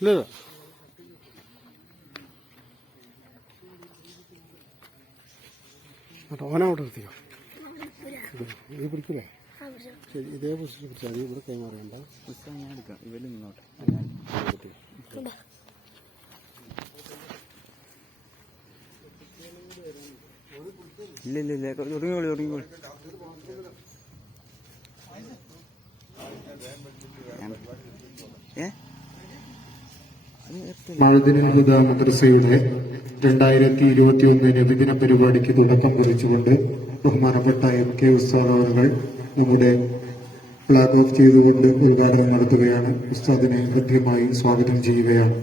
ഇല്ല ഓനവിടെ നിർത്തിയോ? ഇത് പിടിക്കില്ലേ? ശരി, ഇതേ പൊസിഷൻ പിടിച്ചാൽ മതി. ഇവിടെ കൈമാറേണ്ട. ഞാൻ എടുക്കാം. ഇവര് നിന്നോട്ടെ. ഇല്ല തുടങ്ങിക്കോളി. മഅദിനുൽ ഹുദ മദ്രസയുടെ 2021 നബിദിന പരിപാടിക്ക് തുടക്കം കുറിച്ചുകൊണ്ട് ബഹുമാനപ്പെട്ട MK ഉസ്താദ് അവർ നമ്മുടെ ഫ്ലാഗ് ഓഫ് ചെയ്തുകൊണ്ട് ഉദ്ഘാടനം നടത്തുകയാണ്. ഉസ്താദിനെ കൃത്യമായി സ്വാഗതം ചെയ്യുകയാണ്.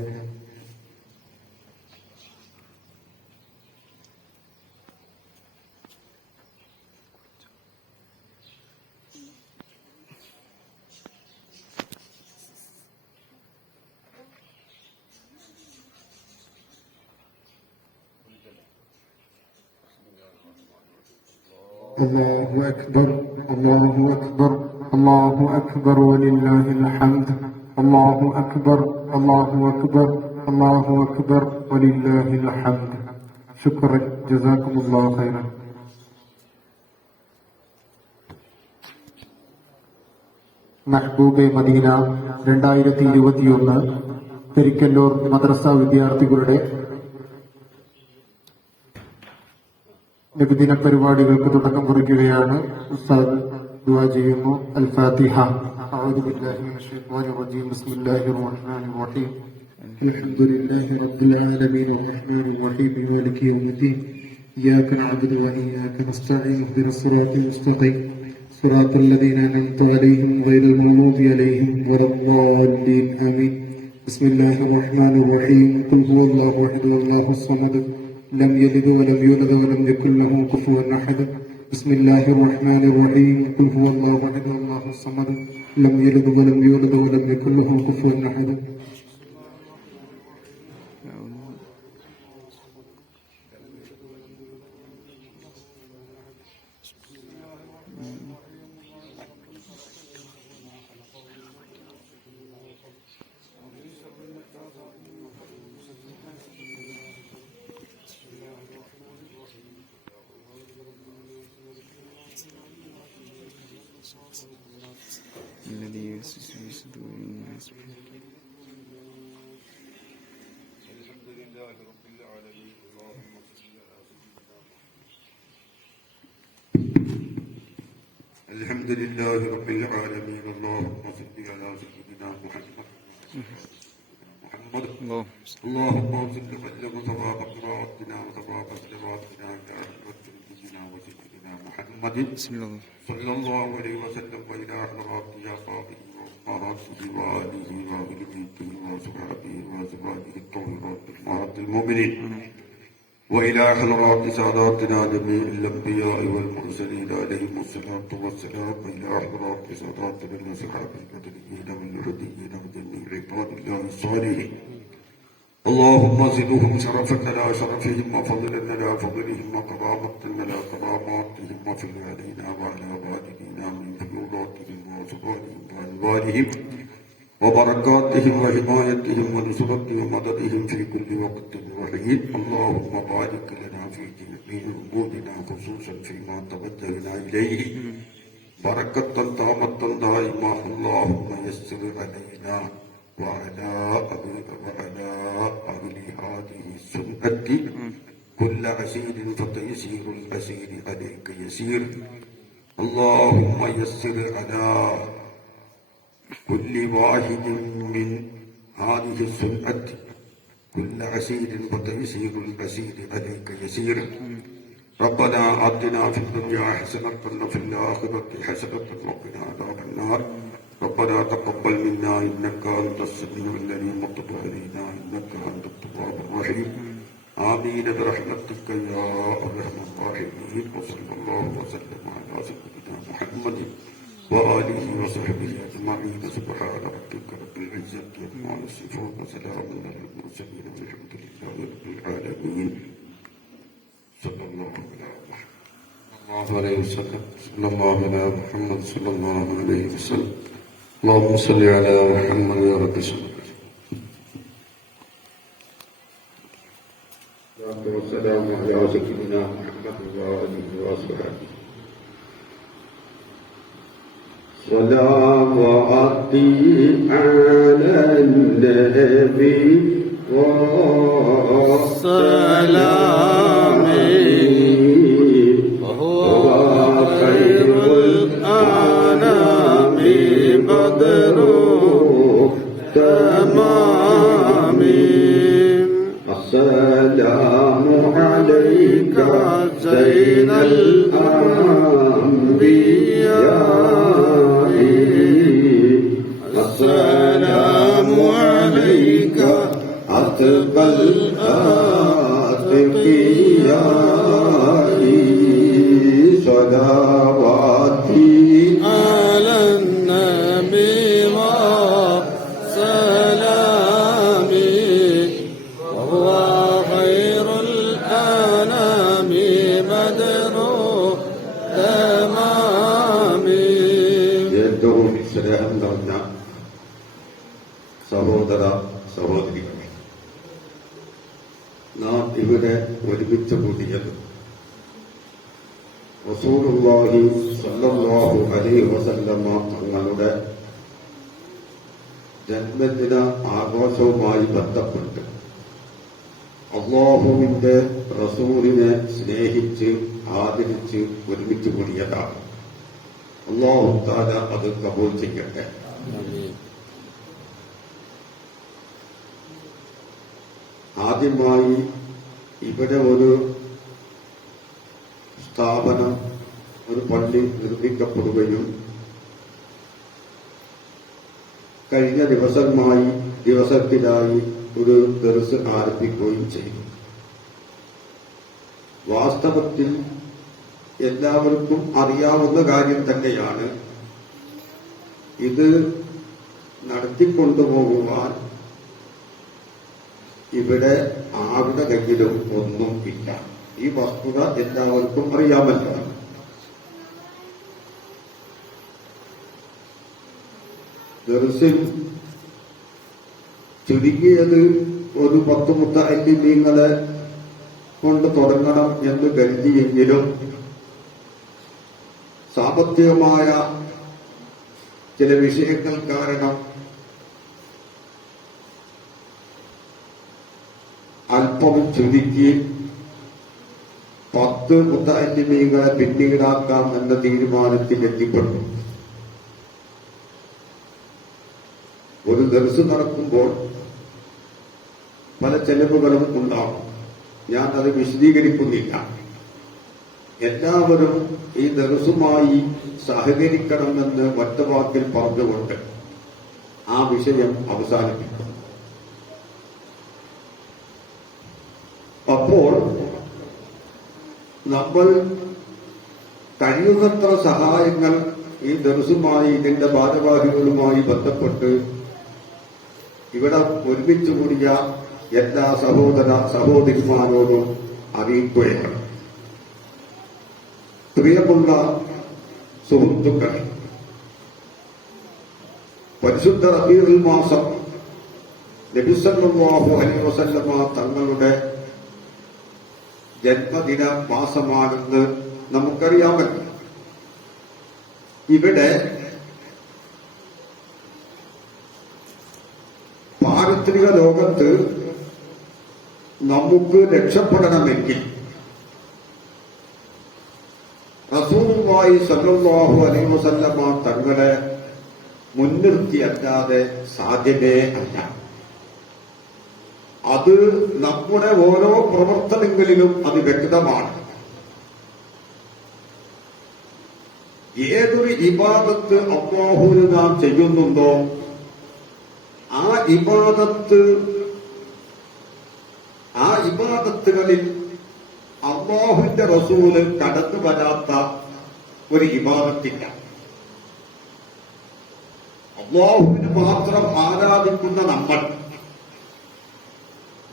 അല്ലാഹു അക്ബർ അല്ലാഹു അക്ബർ അല്ലാഹു അക്ബർ വലില്ലാഹിൽ ഹംദ് അല്ലാഹു അക്ബർ അല്ലാഹു അക്ബർ അല്ലാഹു അക്ബർ വലില്ലാഹിൽ ഹംദ്. ശുക്രൻ, ജസാക്കുമുല്ലാഹു ഖൈറൻ. മെഹബൂബെ മദീന 2021 പെരിക്കല്ലൂർ മദ്രസ വിദ്യാർത്ഥികളുടെ നബിദിന പരിപാടികൾക്ക് തുടക്കം കുറിക്കുകയാണ്. ഉസ്താദ് ദുആ ചെയ്യുന്നു. അൽ ഫാത്തിഹ. അഊദു ബില്ലാഹി മിനശ് ശൈത്വാനിർ റജീം. ബിസ്മില്ലാഹിർ റഹ്മാനിർ റഹീം. അൽഹംദുലില്ലാഹി റബ്ബിൽ ആലമീൻ അർറഹ്മാനിർ റഹീം മാലികി യൗമിദ്ദീൻ. ഇയ്യാക നഅ്ബുദു വ ഇയ്യാക നസ്തഈൻ. ഇഹ്ദിനസ് സിറാത്തൽ മുസ്തഖീം സിറാത്തൽ ലദീന അൻഅംത അലൈഹിം ഗൈറിൽ മഗ്ദൂബി അലൈഹിം വലദ്ദാല്ലീൻ. ആമീൻ. ബിസ്മില്ലാഹിർ റഹ്മാനിർ റഹീം. ഖുൽ ഹുവല്ലാഹു അഹദ് അല്ലാഹുസ് സമദ് لم يلد ولم يولد ولم يكن له كفوا أحد. بسم الله الرحمن الرحيم. قل هو الله أحد الله الصمد لم يلد ولم يولد ولم يكن له كفوا أحد. الذي يوسوس في صدور الناس. الحمد لله رب العالمين. اللهم صل على سيدنا محمد. الحمد لله رب العالمين. اللهم صل على سيدنا محمد. اللهم صل وسلم وبارك قراءتنا وثواب صلواتنا على سيدنا وسيدنا محمد صلى الله عليه وسلم وإلى حضرات أصحابه وأمهاته وآله وأهل بيته وأصحابه وأزواجه الطاهرات أمهات المؤمنين وإلى حضرات ساداتنا جميع الأنبياء والمرسلين عليهم الصلاة والسلام وإلى حضرات ساداتنا وصحابه المدنيين والهديين وجميع عباد الله الصالحين. اللهم زدهم شرفا على شرفهم وفضلا على فضلهم وكرامة على كراماتهم وفي علينا وعلى والدينا من فيوضاتهم وأزواجهم وأنوارهم وبركاتهم وحمايتهم ونصرتهم ومددهم في كل وقت وحين. اللهم بارك لنا في جميع أمورنا خصوصا فيما توجهنا إليه بركة تامة دائمة. اللهم يسر علينا وعلى أهل هذه السنة كل عسير فتيسير الأسير عليك يسير. اللهم يسر على كل واحد من هذه السنة كل عسير فتيسير الأسير عليك يسير. ربنا آتنا في الدنيا حسنة وفي الآخرة حسنة وقنا عذاب النار. ربنا تقبل منا إنك أنت السميع العليم وتب علينا إنك أنت التواب الرحيم. آمين برحمتك يا أرحم الراحمين. وصلى الله وسلم على سيدنا محمد وآله وصحبه أجمعين. سبحان ربك رب العزة عما يصفون وسلام على المرسلين والحمد لله رب العالمين. صلى الله عليه وسلم. صلى الله على محمد صلى الله عليه وسلم. اللهم صل على محمد يا رب صل. والسلام على سيدنا محمد وآله وصحبه صلواتي على النبي والسلام وهو خير الأنام بدر تمام السلام عليك زين الأنبياء السلام عليك أتقى الأتقياء صلواتي على النبي وسلامي وهو خير الأنام بدر تمام ഏറ്റവും സ്നേഹം നിറഞ്ഞ സഹോദര സഹോദരികളെ, നാം ഇവിടെ ഒരുമിച്ച് കൂടിയത് റസൂലുള്ളാഹി സ്വല്ലല്ലാഹു അലൈഹി വസല്ലമ തങ്ങളുടെ ജന്മദിന ആഘോഷവുമായി ബന്ധപ്പെട്ട് അല്ലാഹുവിന്റെ റസൂലിനെ സ്നേഹിച്ച് ആദരിച്ച് ഒരുമിച്ച് കൂടിയതാണ്. അല്ലാഹു തആല അത് കബൂൽ ചെയ്യട്ടെ. ആദ്യമായി ഇവിടെ ഒരു സ്ഥാപനം, ഒരു പള്ളി നിർമ്മിക്കപ്പെടുകയും കഴിഞ്ഞ ദിവസത്തിലായി ഒരു ദർസ് ആരംഭിക്കുകയും ചെയ്തു. വാസ്തവത്തിൽ എല്ലാവർക്കും അറിയാവുന്ന കാര്യം തന്നെയാണ്. ഇത് നടത്തിക്കൊണ്ടുപോകുവാൻ ഇവിടെ ആരുടെ കയ്യിലും ഒന്നും ഇല്ല. ഈ വസ്തുത എല്ലാവർക്കും അറിയാമല്ലോ. ദർസിൽ ചുരുങ്ങിയത് ഒരു 10 മുത്തഅല്ലിമീങ്ങളെ കൊണ്ട് തുടങ്ങണം എന്ന് കരുതിയെങ്കിലും സാമ്പത്തികമായ ചില വിഷയങ്ങൾ കാരണം അല്പം ചുരുക്കി 10 മുത്തഅല്ലിമീങ്ങളെ പിന്നീടാക്കാം എന്ന തീരുമാനത്തിൽ എത്തിപ്പെട്ടു. ഒരു ദർസ് നടക്കുമ്പോൾ പല ചെലവുകളും ഉണ്ടാവും. ഞാൻ അത് വിശദീകരിക്കുന്നില്ല. എല്ലാവരും ഈ ദർസുമായി സഹകരിക്കണമെന്ന് ഒറ്റവാക്കിൽ പറഞ്ഞുകൊണ്ട് ആ വിഷയം അവസാനിപ്പിക്കും. അപ്പോൾ നമ്മൾ കഴിയുന്നത്ര സഹായങ്ങൾ ഈ ദർസുമായി ഇതിന്റെ ഭാരവാഹികളുമായി ബന്ധപ്പെട്ട് ഇവിടെ ഒരുമിച്ച് കൂടിയ എല്ലാ സഹോദര സഹോദരിമാരോടും അറിയിക്കുകയാണ്. പ്രിയമുള്ള സുഹൃത്തുക്കളെ, പരിശുദ്ധ റബീഉൽ മാസം നബി സല്ലല്ലാഹു അലൈഹി വസല്ലമ തങ്ങളുടെ ജന്മദിന മാസമാണെന്ന് നമുക്കറിയാമല്ലോ. ഇവിടെ പാരത്രിക ലോകത്ത് നമുക്ക് രക്ഷപ്പെടണമെങ്കിൽ റസൂലുള്ളാഹി സ്വല്ലല്ലാഹു അലൈഹി വസല്ലമ തങ്ങളെ മുൻനിർത്തിയല്ലാതെ സാധ്യമേ അല്ല. അത് നമ്മുടെ ഓരോ പ്രവർത്തനങ്ങളിലും അത് വ്യക്തമാണ്. ഏതൊരു ഇബാദത്ത് അല്ലാഹുവിന് നാം ചെയ്യുന്നുണ്ടോ ആ ഇബാദത്തുകളിൽ അല്ലാഹുവിന്റെ റസൂല് കടന്നു വരാത്ത ഒരു ഇബാദത്തില്ല. അല്ലാഹുവിന് മാത്രം ആരാധിക്കുന്ന നമ്മൾ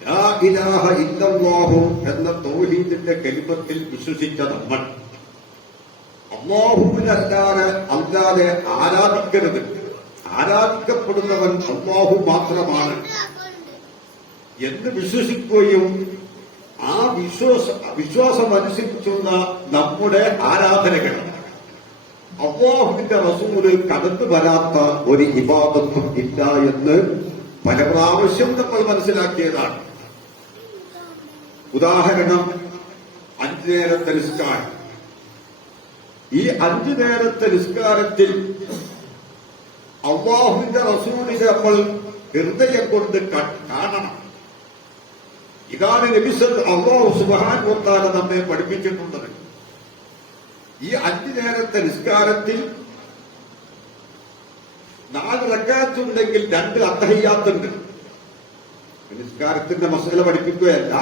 ലാ ഇലാഹ ഇല്ലല്ലാഹു എന്ന തൗഹീദിന്റെ കലിമത്തിൽ വിശ്വസിച്ച നമ്മൾ അല്ലാതെ ആരാധിക്കരുത്. ആരാധിക്കപ്പെടുന്നവൻ അല്ലാഹു മാത്രമാണ് എന്ന് വിശ്വസിക്കുകയും ആ വിശ്വാസം അനുസരിച്ചുള്ള നമ്മുടെ ആരാധനകൾ അല്ലാഹുവിന്റെ റസൂല് കടന്നു വരാത്ത ഒരു ഇബാദത്തും ഇല്ല എന്ന് പല പ്രാവശ്യം നമ്മൾ മനസ്സിലാക്കിയതാണ്. ഉദാഹരണം 5 നേരത്തെ നിസ്കാരം. ഈ 5 നേരത്തെ നിസ്കാരത്തിൽ അല്ലാഹുവിന്റെ റസൂലിനെ നമ്മൾ ഹൃദയം കൊണ്ട് കാണണം. ഇതാണ് നബി അല്ലാഹു സുബ്ഹാനഹു വ തആല നമ്മെ പഠിപ്പിച്ചിട്ടുള്ളത്. ഈ 5 നേരത്തെ നിസ്കാരത്തിൽ 4 റക്അത്തുണ്ടെങ്കിൽ 2 അത്തഹിയ്യാത്തുണ്ട്. നിസ്കാരത്തിന്റെ മസല പഠിപ്പിക്കുകയല്ല,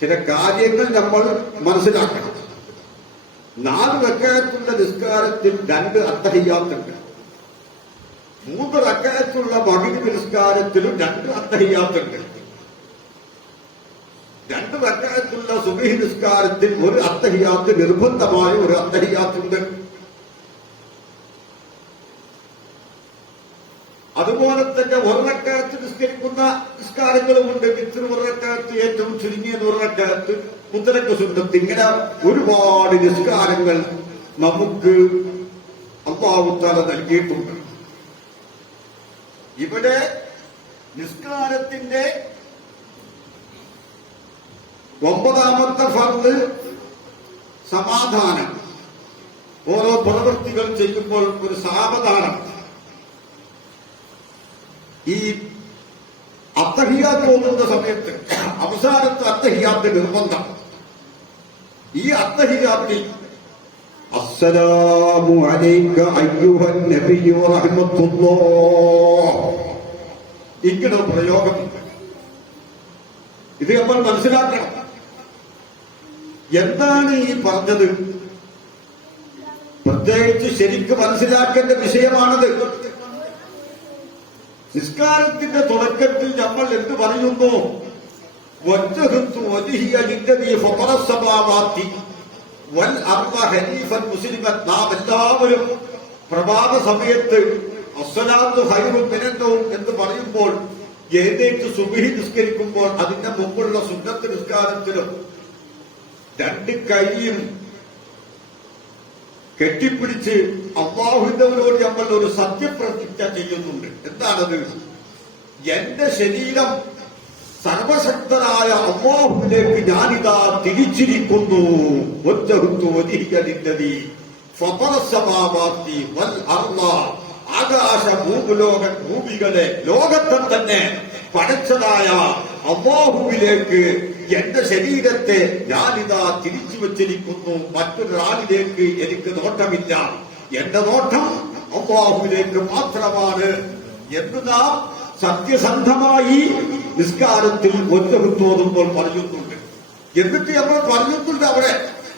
ചില കാര്യങ്ങൾ നമ്മൾ മനസ്സിലാക്കണം. 4 റക്അത്തുള്ള നിസ്കാരത്തിൽ 2 അത്തഹിയ്യാത്തുണ്ട്. 3 റക്അത്തുള്ള മഗ്രിബ് നിസ്കാരത്തിലും 2 അത്തഹിയ്യാത്തുണ്ട്. 2 റക്അത്തുള്ള സുബ്ഹി നിസ്കാരത്തിൽ 1 അത്തഹിയ്യാത്ത്, നിർബന്ധമായ 1 അത്തഹിയ്യാത്തുണ്ട്. അതുപോലെ തന്നെ 1 റക്അത്ത് നിസ്കരിക്കുന്ന നിസ്കാരങ്ങളുമുണ്ട്. വിത്ർ 1 റക്അത്ത്, ഏറ്റവും ചുരുങ്ങിയ 1 റക്അത്ത്, മുത്തലക്ക് സുന്നത്ത്, ഇങ്ങനെ ഒരുപാട് നിസ്കാരങ്ങൾ നമുക്ക് അല്ലാഹു തആല നൽകിയിട്ടുണ്ട്. ഇവിടെ നിസ്കാരത്തിന്റെ 9ാമത്തെ ഫർദ് സമാധാനം. ഓരോ പ്രവൃത്തികൾ ചെയ്യുമ്പോൾ ഒരു സാവധാനം. ഈ അത്തഹിയ്യാത്ത് ഓതുന്ന സമയത്ത് അവസാനത്തെ അത്തഹിയ്യാത്ത് നിർബന്ധം. ഈ അത്തഹിയ്യാത്തിൽ അസ്സലാമു അലൈക അയ്യുഹൻ നബിയ്യു റഹ്മത്തുള്ളാഹ് ഇങ്ങനെ പ്രയോഗമുണ്ട്. ഇത് നമ്മൾ മനസ്സിലാക്കണം. എന്താണ് ഈ പറഞ്ഞത്? പ്രത്യേകിച്ച് ശരിക്കും മനസ്സിലാക്കേണ്ട വിഷയമാണത്. നിസ്കാരത്തിന്റെ തുടക്കത്തിൽ നമ്മൾ എന്ത് പറയുന്നു? വജ്ജഹ്തു വജ്ഹിയ ലില്ലദീ ഫതറ സമാവാതി വൽ അർള ഹനീഫൻ മുസ്ലിമൻ. നാം എല്ലാവരും പ്രഭാത സമയത്ത് അസ്സലാത്തു ഖൈറുൻ മിനൻ നൗം എന്ന് പറയുമ്പോൾ, എഴുന്നേറ്റ് സുബ്ഹി നിസ്കരിക്കുമ്പോൾ അതിന്റെ മുമ്പുള്ള സുന്നത്ത് നിസ്കാരത്തിലും 2 കൈയും കെട്ടിപ്പിടിച്ച് അല്ലാഹുവിനോട് നമ്മൾ ഒരു സത്യപ്രതിജ്ഞ ചെയ്യുന്നുണ്ട്. എന്താണത്? എന്റെ ശരീരം സർവശക്തനായ അല്ലാഹുവിലേക്ക് ഞാനിതാ തിരിച്ചിരിക്കുന്നു. വജ്ജഹ്തു വജ്ഹിയ ലില്ലദീ ഫതറ സമാവാതി വൽ അർള. ആകാശ ഭൂമികളെ, ലോകത്തെ തന്നെ പടച്ചതായ അല്ലാഹുവിലേക്ക് എന്റെ ശരീരത്തെ ഞാനിതാ തിരിച്ചു വച്ചിരിക്കുന്നു. മറ്റൊരാളിലേക്ക് എനിക്ക് നോട്ടമില്ല. എന്റെ നോട്ടം അല്ലാഹുവിലേക്ക് മാത്രമാണ് എന്ന് നാം സത്യസന്ധമായി നിസ്കാരത്തിൽ ഒറ്റകുത്തോതുമ്പോൾ പറയുന്നുണ്ട്. എന്നിട്ട് നമ്മൾ പറയുന്നുണ്ട് അവിടെ,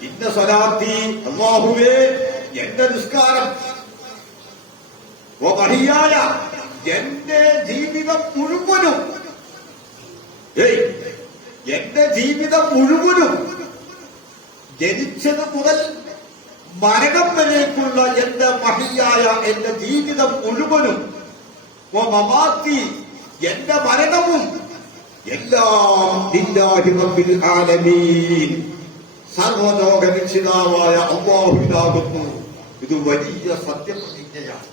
ഇന്ന സ്വലാത്തി, അല്ലാഹുവേ എന്റെ നിസ്കാരം, വഹിയായ എന്റെ ജീവിതം മുഴുവനും, എന്റെ ജീവിതം മുഴുവനും, ജനിച്ചത് മുതൽ മരണം വരേക്കുള്ള എന്റെ മഹിയായ എന്റെ ജീവിതം മുഴുവനും, മമാത്തി എന്റെ മരണവും, എല്ലാം ലില്ലാഹി റബ്ബിൽ ആലമീൻ, സർവലോക രക്ഷിതാവായ അല്ലാഹുവിനാകുന്നു. ഇത് വലിയ സത്യപ്രതിജ്ഞയാണ്.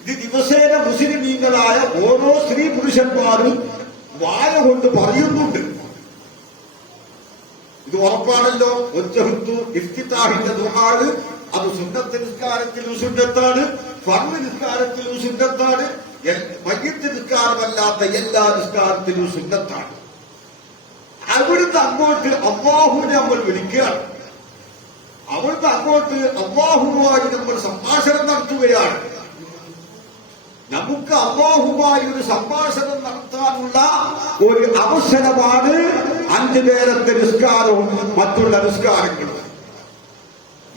ഇത് ദിവസേന മുസ്ലിമീങ്ങളായ ഓരോ സ്ത്രീ പുരുഷന്മാരും വായ കൊണ്ട് പറയുന്നുണ്ട്. ഇത് ഉറപ്പാണല്ലോ. വജ്ജഹ്തു ഇഫ്തിതാഹിന്റെ ദുആഅ് അത് സുന്നത്ത് നിസ്കാരത്തിലും സുന്നത്താണ്, ഫർദ് നിസ്കാരത്തിലും സുന്നത്താണ്, മയ്യിത്ത് നിസ്കാരമല്ലാത്ത എല്ലാ നിസ്കാരത്തിലും സുന്നത്താണ്. അവിടുന്ന് അങ്ങോട്ട് അല്ലാഹുവിനെ നമ്മൾ വിളിക്കുകയാണ്. അവിടുന്ന് അങ്ങോട്ട് അല്ലാഹുവുമായി നമ്മൾ സംഭാഷണം നടത്തുകയാണ്. നമുക്ക് അല്ലാഹുവുമായി ഒരു സംഭാഷണം നടത്താനുള്ള ഒരു അവസരമാണ് 5 നേരത്തെ നിസ്കാരവും മറ്റുള്ള നിസ്കാരങ്ങളും.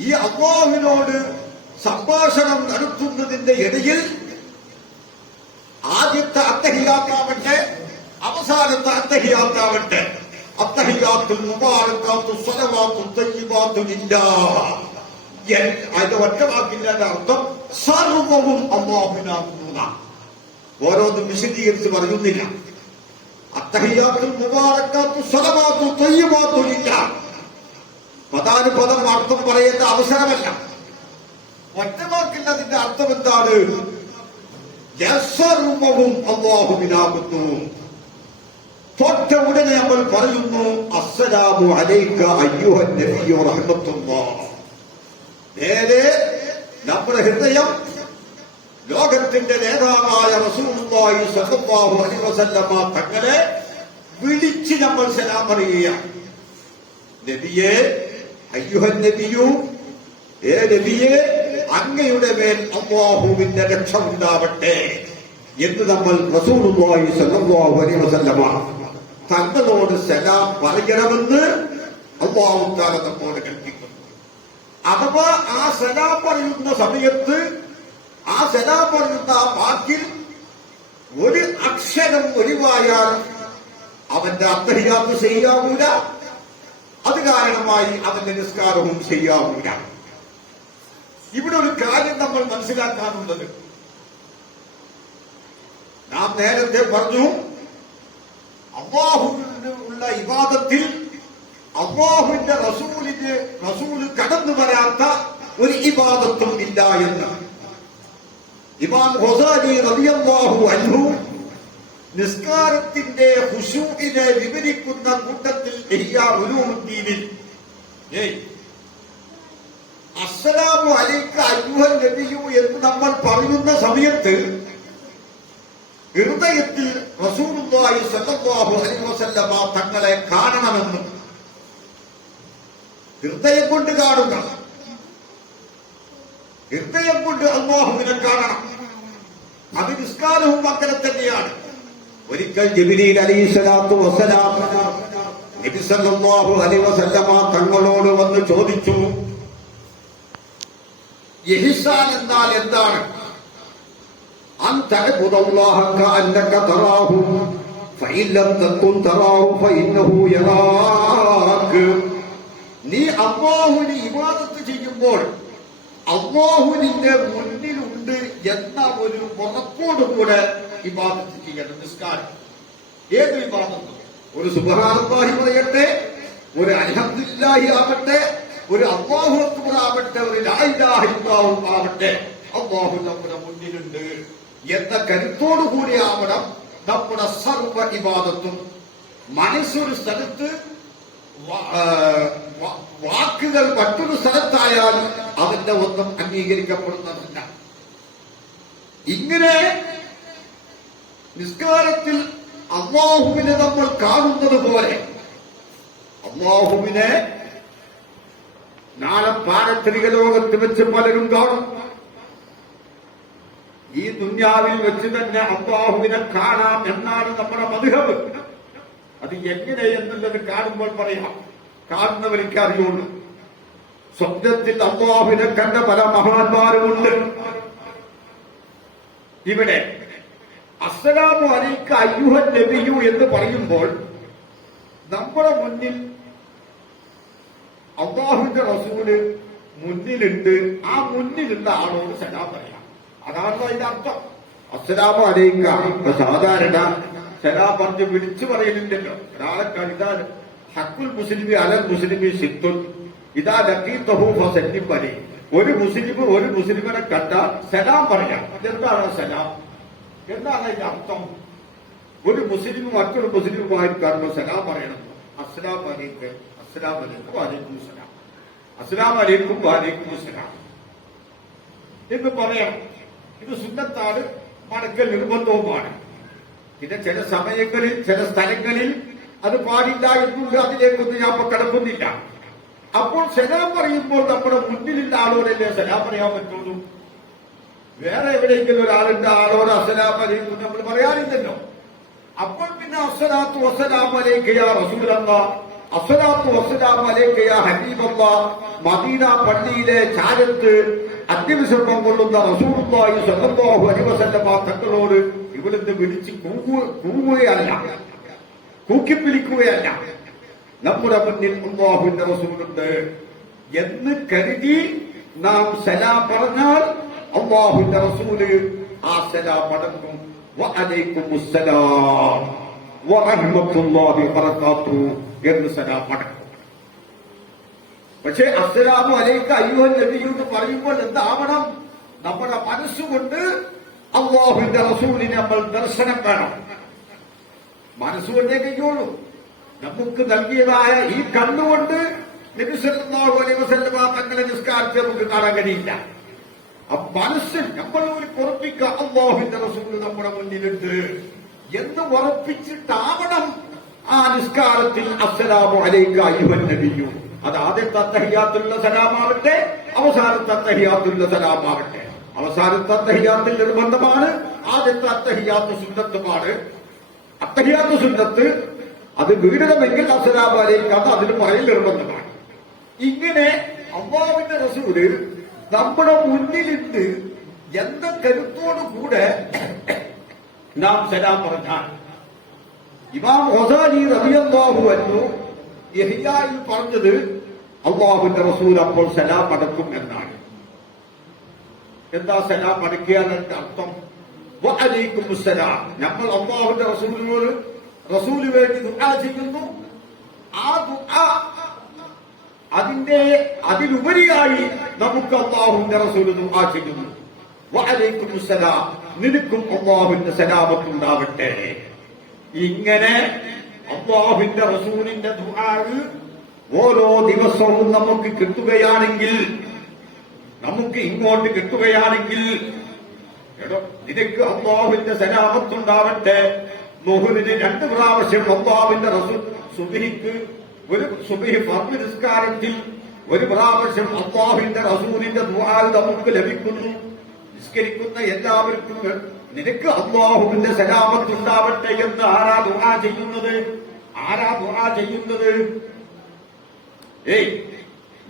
ഈ അല്ലാഹുവിനോട് സംഭാഷണം നടത്തുന്നതിന്റെ ഇടയിൽ ആദ്യത്തെ അത്തഹിയ്യാത്താവട്ടെ, അവസാനത്തെ അത്തഹിയ്യാത്താവട്ടെ, അത്തഹിയ്യാത്തുൽ മുബാറകാത്തു സ്വലവാത്തു തയ്യിബാത്തു ലില്ലാഹ്, അതിന്റെ ഒറ്റ വാക്കിന്റെ അർത്ഥം സർവവും അല്ലാഹുവിനാകുന്നു. ഓരോന്നും വിശദീകരിച്ച് പറയുന്നില്ല. അത്തഹിയാത്തും മുബാറക്കാത്തും സലവാത്തും ത്വയ്യിബാത്തും ഇല്ല. പദാനുപദം അർത്ഥം പറയേണ്ട അവസരമല്ല. ഒറ്റവാക്കിൽ അതിന്റെ അർത്ഥം എന്താണ്? സർവവും അല്ലാഹുവിനാകുന്നു. തൊട്ട ഉടനെ നമ്മൾ പറയുന്നു അസ്സലാമു അലൈക അയ്യുഹൻ നബിയ്യു റഹ്മത്തുള്ളാഹ്. നേരെ നമ്മുടെ ഹൃദയം ലോകത്തിന്റെ നേതാവായ റസൂലുള്ളാഹി സ്വല്ലല്ലാഹു അലൈഹി വസല്ലമ തങ്ങളെ വിളിച്ച് നമ്മൾ സലാം പറയുകയാണ്. നബിയെ, അയ്യുഹൻ നബിയു, ഏ നബിയെ, അങ്ങയുടെ മേൽ അല്ലാഹുവിന്റെ രക്ഷ ഉണ്ടാവട്ടെ എന്ന് നമ്മൾ റസൂലുള്ളാഹി സ്വല്ലല്ലാഹു അലൈഹി വസല്ലമ തങ്ങളോട് സലാം പറയണമെന്ന് അല്ലാഹു തആല നമ്മോട് കൽപ്പിക്കുന്നു. അഥവാ ആ സലാം പറയുന്ന സമയത്ത്, ആ സലാം പറയുന്ന ആ വാക്കിൽ ഒരു അക്ഷരം ഒഴിവായാൽ അവന്റെ അത്തഹിയാത്ത് ചെയ്യാവൂല. അത് കാരണമായി അവന്റെ നിസ്കാരവും ചെയ്യാവൂല. ഇവിടെ ഒരു കാര്യം നമ്മൾ മനസ്സിലാക്കാനുള്ളത്, നാം നേരത്തെ പറഞ്ഞു, അല്ലാഹുവിന് ഉള്ള ഇബാദത്തിൽ അല്ലാഹുവിന്റെ റസൂല് കടന്നു വരാത്ത ഒരു ഇബാദത്തും ഇല്ല എന്ന്. ഇമാം ഖസാലി റളിയല്ലാഹു അൻഹു നിസ്കാരത്തിന്റെ ഖുശൂഇനെ വിവരിക്കുന്ന കൂട്ടത്തിൽ ഇഹ്യാ ഉലൂമുദ്ദീനിൽ അസ്സലാമു അലൈക അയ്യുഹൻ നബിയു എന്ന് നമ്മൾ പറയുന്ന സമയത്ത് ഹൃദയത്തിൽ റസൂലുള്ളാഹി സ്വല്ലല്ലാഹു അലൈഹി വസല്ലമ തങ്ങളെ കാണണമെന്നും, ഹൃദയം കൊണ്ട് കാണുക, ഹൃദയം കൊണ്ട് അല്ലാഹുവിനെ കാണണം. അത് നിസ്കാരവും അങ്ങനെ തന്നെയാണ്. ഒരിക്കൽ ജിബ്രീൽ അലൈഹിസ്സലാത്തു വസ്സലാം നബി സല്ലല്ലാഹു അലൈഹി വസല്ലമ തങ്ങളോട് വന്ന് ചോദിച്ചു, ഇഹ്സാൻ എന്നാൽ എന്താണ്? അൻ തഅബുദല്ലാഹ കഅന്നക തറാഹു ഫഇൻ ലം തകുൻ തറാഹു ഫഇന്നഹു യറാക. നീ അല്ലാഹുവിനെ ഇബാദത്ത് ചെയ്യുമ്പോൾ അല്ലാഹു നിന്റെ മുന്നിലുണ്ട് എന്ന ഒരു ഉറപ്പോടുകൂടെ ഇബാദത്ത് ചെയ്യണം. നിസ്കാരം ഏത് ഇബാദത്തും, ഒരു സുബ്ഹാനല്ലാഹി പറയട്ടെ, ഒരു അൽഹംദുലില്ലാഹി ആവട്ടെ, ഒരു അല്ലാഹു അക്ബർ ആവട്ടെ, ഒരു ലാ ഇലാഹ ഇല്ലല്ലാഹു ആവട്ടെ, അല്ലാഹു നമ്മുടെ മുന്നിലുണ്ട് എന്ന കരുത്തോടു കൂടി ആവണം നമ്മുടെ സർവ്വ ഇബാദത്തും. മനസ്സൊരു സ്ഥലത്ത്, വാക്കുകൾ മറ്റൊരു സ്ഥലത്തായാൽ അതിന്റെ ഒന്നും അംഗീകരിക്കപ്പെടുന്നതല്ല. ഇങ്ങനെ നിസ്കാരത്തിൽ അല്ലാഹുവിനെ നമ്മൾ കാണുന്നത് പോലെ അല്ലാഹുവിനെ നാളെ പാരത്രിക ലോകത്ത് വെച്ച് പലരും കാണും. ഈ ദുനിയാവിൽ വെച്ച് തന്നെ അല്ലാഹുവിനെ കാണാം എന്നാണ് നമ്മുടെ മദ്ഹബ്. അത് എങ്ങനെ എന്നുള്ളത് കാണുമ്പോൾ പറയാം, കാണുന്നവർക്ക് അറിയുള്ളൂ. സ്വപ്നത്തിൽ അല്ലാഹുവിനെ കണ്ട പല മഹാന്മാരുമുണ്ട്. ഇവിടെ അസ്സലാമു അലൈക അയ്യുഹൻ നബിയു എന്ന് പറയുമ്പോൾ നമ്മുടെ മുന്നിൽ അല്ലാഹുവിന്റെ റസൂല് മുന്നിലുണ്ട്. ആ മുന്നിലുള്ള ആളോട് സലാം പറയാം. അതാണ് അതിന്റെ അർത്ഥം. അസ്സലാമു അലൈക. സാധാരണ സലാം പറഞ്ഞ് വിളിച്ചു പറയലില്ലല്ലോ. ഒരാളെ ഇതാണ് ഹക്കുൽ മുസ്ലിമി അലൽ മുസ്ലിമി സിത്തുൻ ഇതാ ലഖീതഹു ഫസല്ലിം അലൈഹി. ഒരു മുസ്ലിമിനെ കണ്ടാൽ സലാം പറയാം. എന്താണ് സലാം? എന്താണ് അതിന്റെ അർത്ഥം? ഒരു മുസ്ലിം മറ്റൊരു മുസ്ലിമുമായി കാണുമ്പോൾ സലാം പറയണം. അസ്സലാമു അലൈക്കും, അസ്സലാമു അലൈക്കും, വഅലൈക്കും സലാം, അസ്സലാമു അലൈക്കും, വഅലൈക്കും സലാം എന്ന് പറയണം. ഇത് സുന്നത്താണ്, മടക്കൽ നിർബന്ധവുമാണ്. പിന്നെ ചില സമയങ്ങളിൽ ചില സ്ഥലങ്ങളിൽ അത് പാടില്ല എന്നുണ്ട്. അതിലേക്കൊന്നും ഞാൻ കടക്കുന്നില്ല. അപ്പോൾ സലാം പറയുമ്പോൾ നമ്മുടെ മുന്നിലുള്ള ആളോടല്ലേ സലാം പറയാൻ പറ്റുള്ളൂ. വേറെ എവിടെയെങ്കിലും ഒരാളുണ്ട്, ആളോട് അസ്സലാമു അലൈക്കും നമ്മൾ പറയാറില്ലല്ലോ. അപ്പോൾ പിന്നെ അസ്സലാത്തു വസ്സലാമു അലൈക യാ റസൂലല്ലാഹ്, അസ്സലാത്തു വസ്സലാമു അലൈക യാ ഹബീബല്ലാഹ്. മദീന പള്ളിയിലെ ചാരത്ത് അന്ത്യവിശ്രമം കൊള്ളുന്ന റസൂലുള്ളാഹി സ്വല്ലല്ലാഹു അലൈഹി വസല്ലമ തങ്ങളോട് ഇവിടുന്ന് വിളിച്ച് കൂവുകയല്ല, കൂക്കിപ്പിടിക്കുകയല്ല. നമ്മുടെ മുന്നിൽ അല്ലാഹുവിന്റെ റസൂലുണ്ട് എന്ന് കരുതി നാം സലാം പറഞ്ഞാൽ അല്ലാഹുവിന്റെ റസൂല് ആ സലാം മടങ്ങും. വഅലൈക്കുമുസ്സലാം. വറഹ്മത്തുള്ളാഹി വബറകാതുഹു എന്ന് സലാം അടക്കും. പക്ഷെ അസ്സലാമു അലൈക അയ്യുഹൻ നബിയ്യു എന്ന് പറയുമ്പോൾ എന്താവണം? നമ്മുടെ മനസ്സുകൊണ്ട് അല്ലാഹുവിന്റെ റസൂലിനെ നമ്മൾ ദർശനം വേണം. മനസ്സുകൊണ്ടേ കഴിയുള്ളൂ. നമുക്ക് നൽകിയതായ ഈ കണ്ണുകൊണ്ട് നബി സല്ലല്ലാഹു അലൈഹി വസല്ലമ തങ്ങളെ നിസ്കാരത്തെ നമുക്ക് കാണാൻ കഴിയില്ല. മനസ്സിൽ നമ്മൾ ഒരു ഉറപ്പിക്കുക, അല്ലാഹുവിന്റെ റസൂൽ നമ്മുടെ മുന്നിലുണ്ട് എന്ന് ഉറപ്പിച്ചിട്ടാവണം ആ നിസ്കാരത്തിൽ അസ്സലാമു അലൈക അയ്യുഹൻ നബിയ്യു. അത് ആദ്യത്തെ അത്തഹിയ്യാത്തുള്ള സലാമാവട്ടെ, അവസാനത്തെ അത്തഹിയ്യാത്തുള്ള സലാമാവട്ടെ. അവസാനത്തെ അത്തഹിയ്യാത്തിൽ നിർബന്ധമാണ്, ആദ്യത്തെ അത്തഹിയ്യാത്ത് സുന്നത്തുമാണ്. അത്തഹിയ്യാത്ത് സുന്നത്ത് അത് വീടണമെങ്കിൽ അസ്സലാമു അലൈക അതിന് പറയൽ നിർബന്ധമാണ്. ഇങ്ങനെ അല്ലാഹുവിന്റെ റസൂല് നമ്മുടെ മുന്നിലുണ്ട് എന്ന കരുത്തോടുകൂടെ നാം സലാം പറഞ്ഞാൽ, ഇമാം ഗസാലി റളിയല്ലാഹു അൻഹു യഹ്യായിൽ പറഞ്ഞത് അല്ലാഹുവിന്റെ റസൂൽ അപ്പോൾ സലാം അടക്കും എന്നാണ്. എന്താ സലാം അടക്കിയാലെന്റെ അർത്ഥം? വഅലൈക്കും അസ്സലാം. നമ്മൾ അല്ലാഹുവിന്റെ റസൂലിന് വേണ്ടി ദുആ ചെയ്യുന്നു. ആ ദുആ അതിലുപരിയായി നമുക്ക് അല്ലാഹുവിന്റെ റസൂൽ ദുആ ചെയ്യുന്നു. വഅലൈക്കും അസ്സലാം, നിനക്കും അല്ലാഹുവിന്റെ സലാമത്തുണ്ടാവട്ടെ. ഇങ്ങനെ അല്ലാഹുവിന്റെ റസൂലിന്റെ ദുആ ഓരോ ദിവസവും നമുക്ക് കിട്ടുകയാണെങ്കിൽ, നമുക്ക് ഇങ്ങോട്ട് കിട്ടുകയാണെങ്കിൽ, നിനക്ക് അല്ലാഹുവിന്റെ സലാമത്തുണ്ടാവട്ടെ. ളുഹ്റിന് 2 പ്രാവശ്യം അല്ലാഹുവിന്റെ റസൂൽ, സുബ്ഹിക്ക് ഒരു സുബ്ഹി ഫർദ് നിസ്കാരത്തിൽ 1 പ്രാവശ്യം അല്ലാഹുവിന്റെ റസൂലിന്റെ ദുആ നമുക്ക് ലഭിക്കുന്നു. നിസ്കരിക്കുന്ന എല്ലാവർക്കും നിനക്ക് അല്ലാഹുവിന്റെ സലാമത്തുണ്ടാവട്ടെ എന്ന് ആരാ ദുആ ചെയ്യുന്നത്?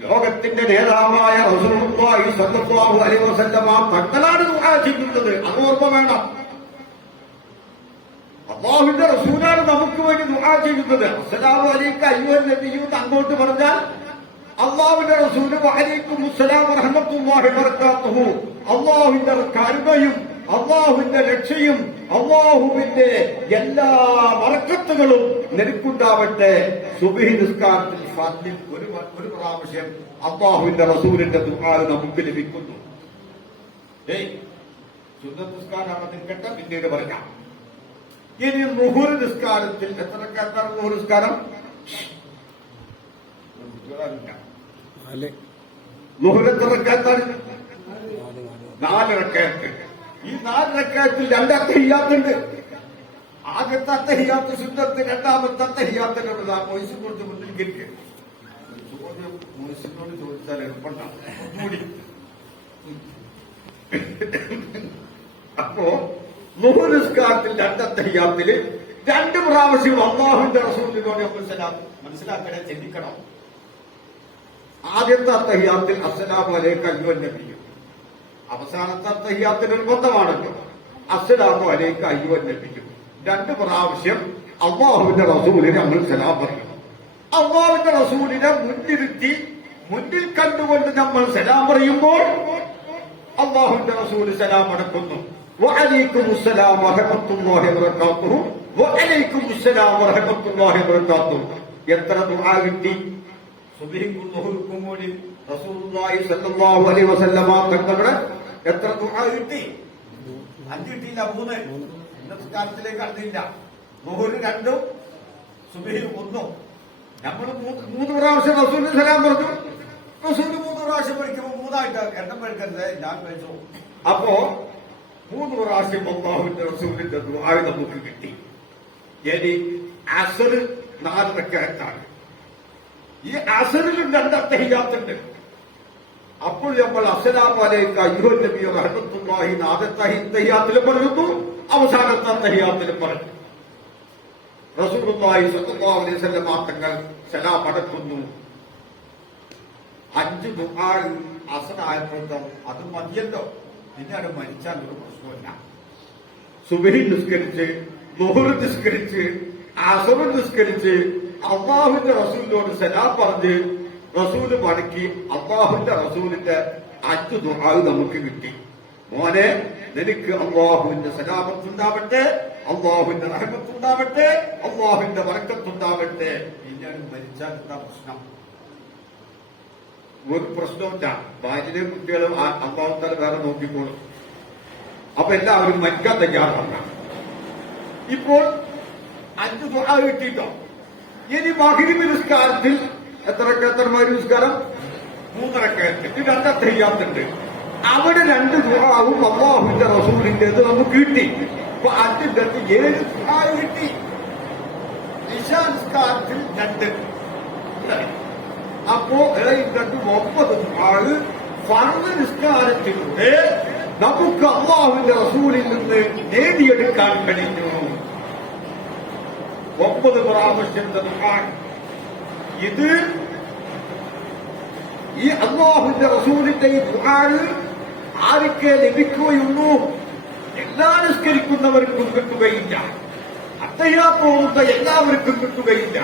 ലോകത്തിന്റെ നേതാവായ റസൂലുള്ളാഹി സ്വല്ലല്ലാഹു അലൈഹി വസല്ലമ തങ്ങളാണ് ദുആ ചെയ്യുന്നത്. അത് ഓർമ്മ വേണം. അല്ലാഹുവിന്റെ റസൂലാണ് നമുക്ക് വേണ്ടി ദുആ ചെയ്യുന്നത്. അസ്സലാമു അലൈക അയ്യുഹൻ നബിയ്യു അങ്ങോട്ട് പറഞ്ഞാൽ അല്ലാഹുവിന്റെ റസൂല് വഅലൈക്കും അസ്സലാം വറഹ്മത്തുള്ളാഹി വബറകാതുഹു, അല്ലാഹുവിന്റെ കരുണയും അല്ലാഹുവിന്റെ രക്ഷയും അല്ലാഹുവിന്റെ എല്ലാ ബർക്കത്തുകളും നിനക്കുണ്ടാവട്ടെ. സുബ്ഹി നിസ്കാരത്തിൽ ഫർദിൽ ഒരു പ്രാവശ്യം അല്ലാഹുവിന്റെ റസൂലിന്റെ ദുആ നമുക്ക് ലഭിക്കുന്നു. സുന്നത്ത് നിസ്കാരമാണ് നിൽക്കട്ടെ, പിന്നീട് പറയാം. ഇനി ളുഹ്ർ നിസ്കാരത്തിൽ എത്ര റക്അത്താണ് ളുഹ്ർ നിസ്കാരം? ളുഹ്ർ എത്ര റക്അത്താണ്? 4 റക്അത്ത്. ഈ 4 റക്അത്തിൽ 2 അത്തഹിയ്യാത്തുണ്ട്. ആദ്യത്തെ അത്തഹിയ്യാത്ത് സുന്നത്ത്, രണ്ടാമത്തെ അത്തഹിയ്യാത്തിനുള്ള മൊയ്സിൻ കൊടുത്ത് മുന്നിൽ കിരിക്ക്. മൊയ്സിനോട് ചോദിച്ചാൽ എളുപ്പമുണ്ടാവും. അപ്പോ ളുഹ്ർ നിസ്കാരത്തിൽ 2 അത്തഹിയ്യാത്തില് 2 പ്രാവശ്യം അല്ലാഹുവിന്റെ റസൂലിനോട് നമ്മൾ സലാം മനസ്സിലാക്കണേ, ചിന്തിക്കണം. ആദ്യത്തെ അത്തഹിയ്യാത്തിൽ അസ്സലാമു അലൈക അയ്യുഹൻ നബിയ്യു. അവസാനത്തെ അത്തഹിയ്യാത്ത് നിർബന്ധമാണല്ലോ. അസ്സലാമു അലൈക അയ്യുഹൻ നബിയ്യു 2 പ്രാവശ്യം അല്ലാഹുവിന്റെ റസൂലിനെ നമ്മൾ സലാം പറയും. അല്ലാഹുവിന്റെ റസൂലിനെ മുന്നിൽ കണ്ടുകൊണ്ട് നമ്മൾ സലാം പറയുമ്പോൾ അല്ലാഹുവിന്റെ റസൂൽ സലാം അടക്കുന്നു. വഅലൈക്കും അസ്സലാം വറഹ്മത്തുള്ളാഹി വബറകാതുഹു, വഅലൈക്കും അസ്സലാം വറഹ്മത്തുള്ളാഹി വബറകാതുഹു. എത്ര ദുആ കിട്ടി? സുബ്ഹിക്കും ളുഹ്റിനും കൂടി റസൂലുള്ളാഹി സ്വല്ലല്ലാഹു അലൈഹി വസല്ലമ തങ്ങളുടെ എത്ര ദുആ കിട്ടി? 5 കിട്ടിയില്ല, 3. ഇന്നത്തെ കാലത്തിലേക്ക് കടന്നില്ല. ളുഹ്ർ 2, സുബ്ഹി 1. നമ്മൾ 3 പ്രാവശ്യം റസൂലിന് സലാം പറഞ്ഞു. റസൂൽ 3 പ്രാവശ്യം പഠിക്കുമ്പോൾ 3ആയിട്ട് എണ്ണം പഠിക്കരുത്, ഞാൻ കഴിച്ചു. അപ്പോ 3 പ്രാവശ്യം അല്ലാഹുവിന്റെ റസൂലിന്റെ ദുആ നമുക്ക് കിട്ടി. ഇനി അസ്ർ 4 റക്അത്താണ്. ഈ അസ്റിലും 2 അത്തഹിയ്യാത്തുണ്ട്. അപ്പോൾ നമ്മൾ അസ്സലാമു അലൈക അയ്യുഹൻ നബിയ്യു റഹ്മത്തുള്ളാഹി ആദ്യത്തെ അത്തഹിയ്യാത്തിലും പറയുന്നു, അവസാനത്തെ അത്തഹിയ്യാത്തിലും പറഞ്ഞു. റസൂലുള്ളാഹി സ്വല്ലല്ലാഹു അലൈഹി വസല്ലം തങ്ങൾ സലാം അടക്കുന്നു. 5 ദുആ അസ്റായപ്പോൾ അത് മതിയല്ലോ, പിന്നെ അത് മരിച്ചാൽ ഒരു പ്രശ്നമില്ല. സുബ്ഹി നിസ്കരിച്ച്, ളുഹ്ർ നിസ്കരിച്ച്, അസ്ർ നിസ്കരിച്ച് അല്ലാഹുവിന്റെ റസൂലിനോട് സലാം പറഞ്ഞ് റസൂല് മടക്കി അല്ലാഹുവിന്റെ റസൂലിന്റെ 5 ദുആ നമുക്ക് കിട്ടി. മോനെ, നിനക്ക് അല്ലാഹുവിന്റെ സലാമത്തുണ്ടാവട്ടെ, അള്ളാഹുവിന്റെ റഹ്മത്തുണ്ടാവട്ടെ, അള്ളാഹുവിന്റെ ബറക്കത്തുണ്ടാവട്ടെ. ഇനിയാണ് മരിച്ചാൽ എന്താ പ്രശ്നം? ഒരു പ്രശ്നമില്ല. ഭാര്യയും കുട്ടികളും അള്ളാഹു തആല വേറെ നോക്കിക്കോളും. അപ്പൊ എല്ലാവരും മരിക്കാൻ തയ്യാറാണ്. ഇപ്പോൾ 5 ദുആ കിട്ടിയിട്ടോ. ഇനി മഗ്രിബ് നിസ്കാരത്തിൽ എത്ര മഗ്രിബ് നിസ്കാരം? 3 റക്അത്ത്. 2 തഹിയ്യാത്തുണ്ട്. അവിടെ 2 ദുആവും അല്ലാഹുവിന്റെ റസൂലിന്റേത് നമുക്ക് കിട്ടി. അപ്പൊ 5 7 ദുആ കിട്ടി. ഇശാ നിസ്കാരത്തിൽ 2. അപ്പോ 9 ദുആ ഫർദ് നിസ്കാരത്തിലൂടെ നമുക്ക് അല്ലാഹുവിന്റെ റസൂലിൽ നിന്ന് നേടിയെടുക്കാൻ കഴിഞ്ഞു. 9 പ്രാവശ്യത്തെ ദുആ. ഇത് ഈ അല്ലാഹുവിന്റെ റസൂലിന്റെ ഈ ദുആ ആർക്കേ ലഭിക്കുകയുള്ളൂ? എല്ലാ നിസ്കരിക്കുന്നവർക്കും കിട്ടുകയില്ല. അത്തഹിയ്യാത്ത് പോകുന്ന എല്ലാവർക്കും കിട്ടുകയില്ല.